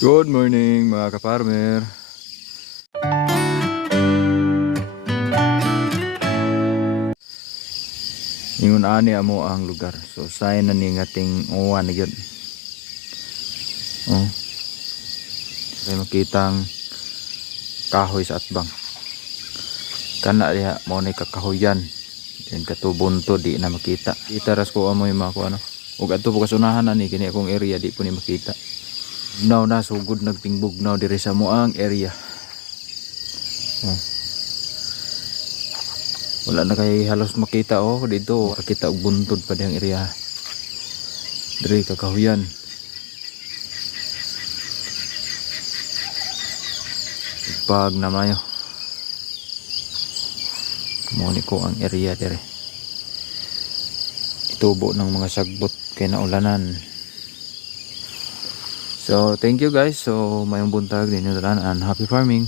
Good morning mga kaparmer. Ingon ani amo ang lugar. So say na ni ngating uwan na gyud. Oh. Kay makitang kahoy sa atbang. Kana diha mo ni kakahoyan. Then katubunto di na makita. Kita ras ko amoy mako ano. Ug adto po kasunahan ani kini akong area di po ni makita. Now na sugod nagtingbog now diri sa moang area. Oh. Wala na kay halos makita dito kita og buntod pa diyang area. Diri kakahuyan. Pag na mayo. Muni ko ang area dire. Itubo ng mga sagbot kay naulanan. So thank you guys. So mayong buntag din and happy farming.